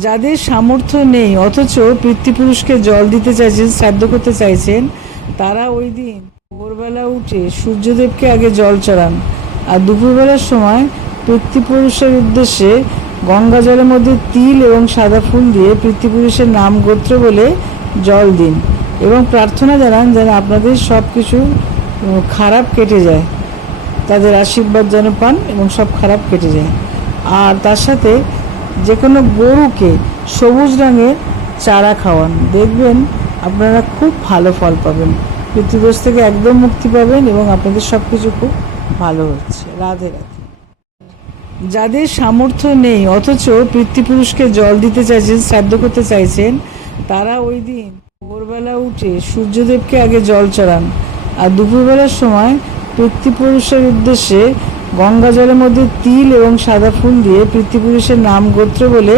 যাদের সামর্থ্য নেই অথচ পিতৃপুরুষকে জল দিতে চাইছেন, শ্রাদ্ধ করতে চাইছেন, তারা ওই দিন ভোরবেলা উঠে সূর্যদেবকে আগে জল চড়ান, আর দুপুরবেলার সময় পিতৃপুরুষের উদ্দেশ্যে গঙ্গা জলের মধ্যে তিল এবং সাদা ফুল দিয়ে পিতৃপুরুষের নাম গোত্র বলে জল দিন এবং প্রার্থনা জানান যেন আপনাদের সব কিছু খারাপ কেটে যায়, তাদের আশীর্বাদ যেন পান এবং সব খারাপ কেটে যায়। আর তার সাথে যে কোনো গরুকে সবুজ রঙের চারা খাওয়ান, দেখবেন আপনারা খুব ভালো ফল পাবেন, পিতৃদোষ থেকে একদম মুক্তি পাবেন এবং আপনাদের সব কিছু খুব ভালো হচ্ছে। রাধে রাধে। যাদের সামর্থ্য নেই অথচ পিতৃপুরুষকে জল দিতে চাইছেন, শ্রাদ্ধ করতে চাইছেন, তারা ওই দিন ভোরবেলা উঠে সূর্যদেবকে আগে জল চড়ান, আর দুপুরবেলার সময় পিতৃপুরুষের উদ্দেশ্যে গঙ্গা জলের মধ্যে তিল এবং সাদা ফুল দিয়ে পিতৃপুরুষের নাম গোত্র বলে